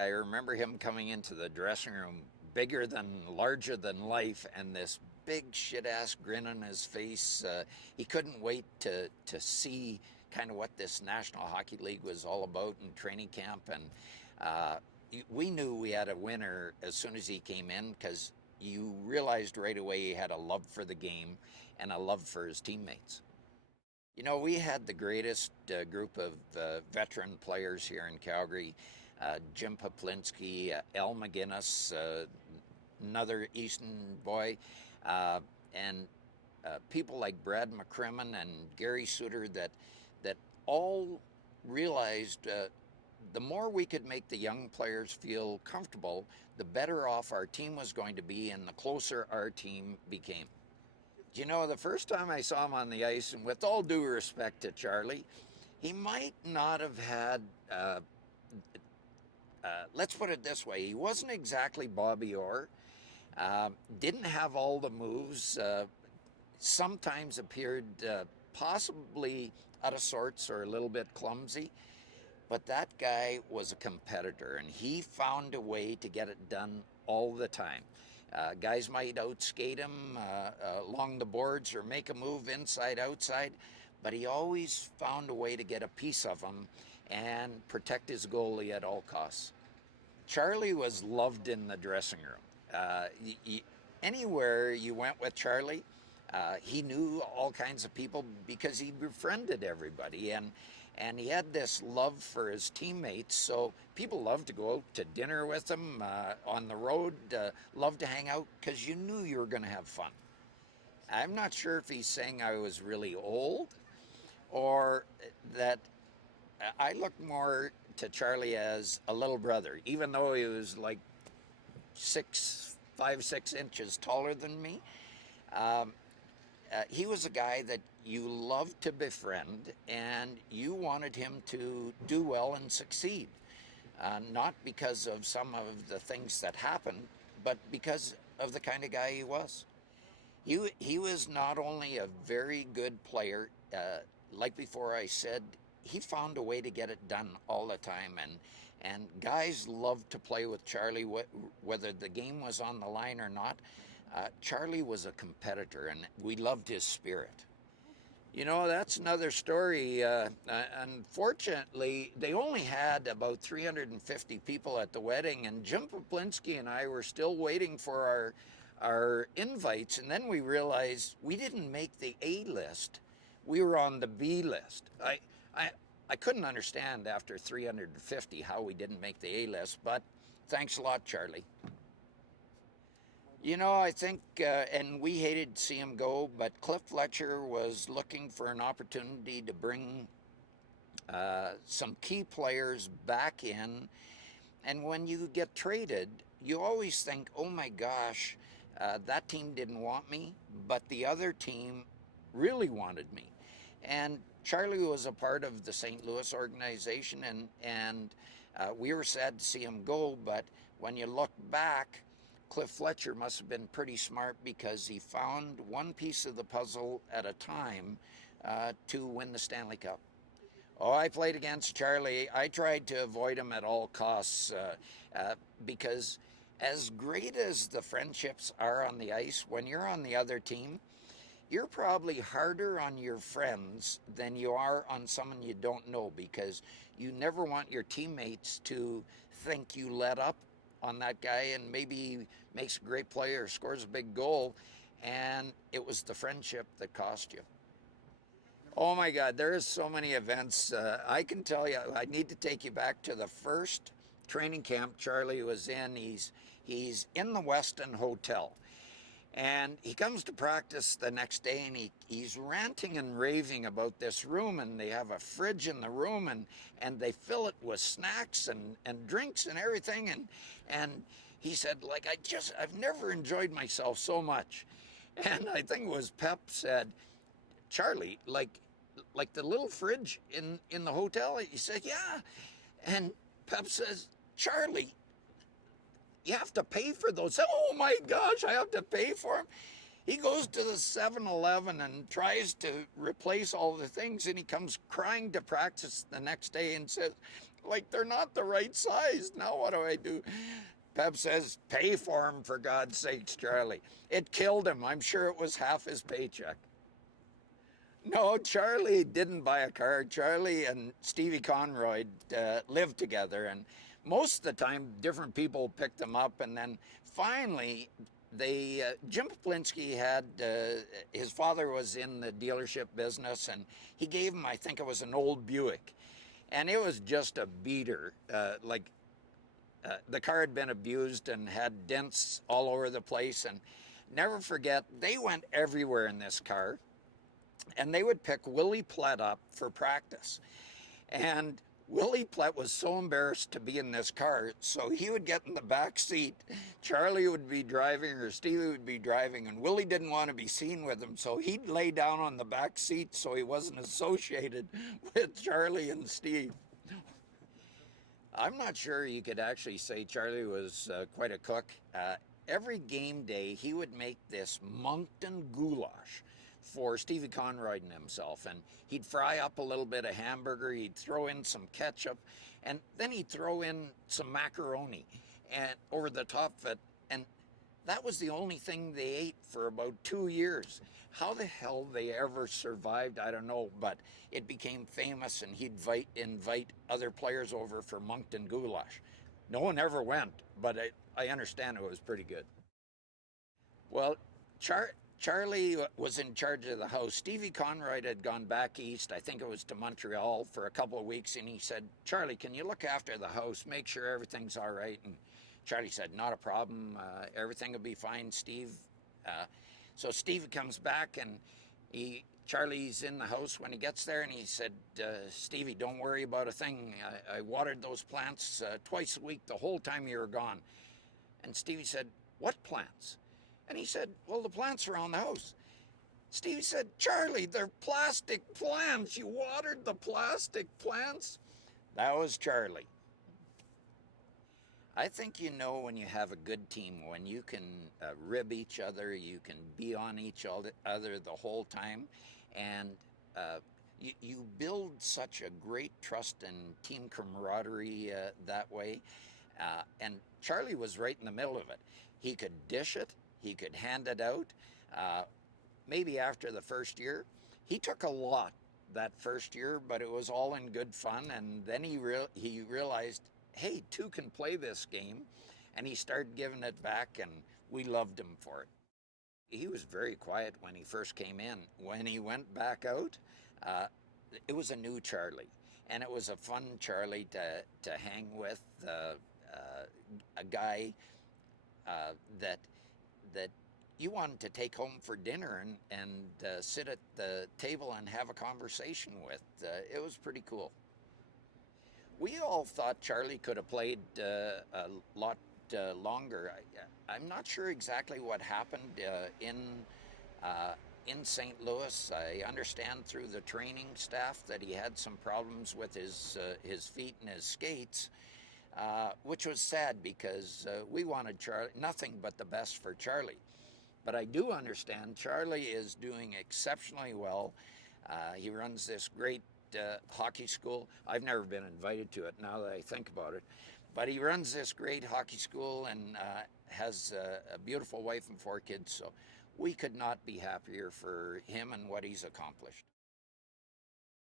I remember him coming into the dressing room, bigger than, larger than life, and this big shit ass grin on his face. He couldn't wait to see kind of what this National Hockey League was all about in training camp, and uh, we knew we had a winner as soon as he came in because you realized right away he had a love for the game and a love for his teammates. You know, we had the greatest group of veteran players here in Calgary. Jim Poplinski, Al McGinnis, another Easton boy, and people like Brad McCrimmon and Gary Suter that all realized the more we could make the young players feel comfortable, the better off our team was going to be, and the closer our team became. You know, the first time I saw him on the ice, and with all due respect to Charlie, he might not have had, let's put it this way, he wasn't exactly Bobby Orr, didn't have all the moves, sometimes appeared possibly out of sorts or a little bit clumsy, but that guy was a competitor and he found a way to get it done all the time. Guys might outskate him along the boards or make a move inside, outside, but he always found a way to get a piece of him and protect his goalie at all costs. Charlie was loved in the dressing room. Anywhere you went with Charlie, he knew all kinds of people because he befriended everybody, and he had this love for his teammates. So people loved to go out to dinner with him on the road, loved to hang out because you knew you were going to have fun. I'm not sure if he's saying I was really old or that I looked more to Charlie as a little brother, even though he was like 5, 6 inches taller than me. Um, he was a guy that you loved to befriend and you wanted him to do well and succeed. Not because of some of the things that happened, but because of the kind of guy he was. He was not only a very good player, like before I said, he found a way to get it done all the time, and guys loved to play with Charlie, whether the game was on the line or not. Charlie was a competitor, and we loved his spirit. You know, that's another story. Unfortunately, they only had about 350 people at the wedding, and Jim Poplinski and I were still waiting for our invites, and then we realized we didn't make the A list. We were on the B list. I, I couldn't understand after 350 how we didn't make the A list, but thanks a lot, Charlie. You know, I think, and we hated to see him go, but Cliff Fletcher was looking for an opportunity to bring some key players back in. And when you get traded, you always think, oh my gosh, that team didn't want me, but the other team really wanted me. And Charlie was a part of the St. Louis organization, and we were sad to see him go. But when you look back, Cliff Fletcher must have been pretty smart because he found one piece of the puzzle at a time to win the Stanley Cup. Oh, I played against Charlie. I tried to avoid him at all costs because, as great as the friendships are on the ice, when you're on the other team, you're probably harder on your friends than you are on someone you don't know because you never want your teammates to think you let up on that guy and maybe he makes a great play or scores a big goal and it was the friendship that cost you. Oh my God, there is so many events. I can tell you, I need to take you back to the first training camp Charlie was in. He's in the Westin Hotel. And he comes to practice the next day and he's ranting and raving about this room. And they have a fridge in the room and they fill it with snacks and drinks and everything. And he said, like, I've never enjoyed myself so much. And I think it was Pep said, Charlie, like the little fridge in the hotel? He said, yeah. And Pep says, Charlie, you have to pay for those. Oh my gosh, I have to pay for them. He goes to the 7-Eleven and tries to replace all the things, and he comes crying to practice the next day and says, Like they're not the right size. Now what do I do? Pep says, pay for him for God's sakes, Charlie. It killed him. I'm sure it was half his paycheck. No, Charlie didn't buy a car. Charlie and Stevie Conroy lived together, and most of the time, different people picked them up. And then finally, Jim Poplinski had his father was in the dealership business, and he gave him, I think it was an old Buick, and it was just a beater. The car had been abused and had dents all over the place. And never forget, they went everywhere in this car, and they would pick Willie Plett up for practice. And Willie Plett was so embarrassed to be in this car, so he would get in the back seat. Charlie would be driving, or Stevie would be driving, and Willie didn't want to be seen with him, so he'd lay down on the back seat so he wasn't associated with Charlie and Steve. I'm not sure you could actually say Charlie was quite a cook. Every game day, he would make this Moncton goulash for Stevie Conroy and himself, and he'd fry up a little bit of hamburger, he'd throw in some ketchup, and then he'd throw in some macaroni and over the top of it, and that was the only thing they ate for about 2 years. How the hell they ever survived, I don't know, but it became famous, and he'd invite other players over for Moncton goulash. No one ever went, but I understand it was pretty good. Well, Charlie was in charge of the house. Stevie Conroy had gone back east, I think it was to Montreal, for a couple of weeks, and he said, Charlie, can you look after the house, make sure everything's all right? And Charlie said, not a problem, everything will be fine, Steve. So Steve comes back, and Charlie's in the house when he gets there, and he said, Stevie, don't worry about a thing. I watered those plants twice a week the whole time you were gone. And Stevie said, what plants? And he said, well, the plants around the house. Stevie said, Charlie, they're plastic plants. You watered the plastic plants? That was Charlie. I think you know when you have a good team, when you can rib each other, you can be on each other the whole time, and you build such a great trust and team camaraderie that way. And Charlie was right in the middle of it. He could dish it, he could hand it out. Maybe after the first year, he took a lot that first year, but it was all in good fun. And then he realized, hey, two can play this game, and he started giving it back, and we loved him for it. He was very quiet when he first came in. When he went back out, it was a new Charlie, and it was a fun Charlie to hang with, a guy that you wanted to take home for dinner and sit at the table and have a conversation with. It was pretty cool. We all thought Charlie could have played a lot longer. I'm not sure exactly what happened in St. Louis. I understand through the training staff that he had some problems with his feet and his skates, which was sad because we wanted nothing but the best for Charlie. But I do understand Charlie is doing exceptionally well. He runs this great hockey school. I've never been invited to it now that I think about it. But he runs this great hockey school and has a beautiful wife and 4 kids. So we could not be happier for him and what he's accomplished.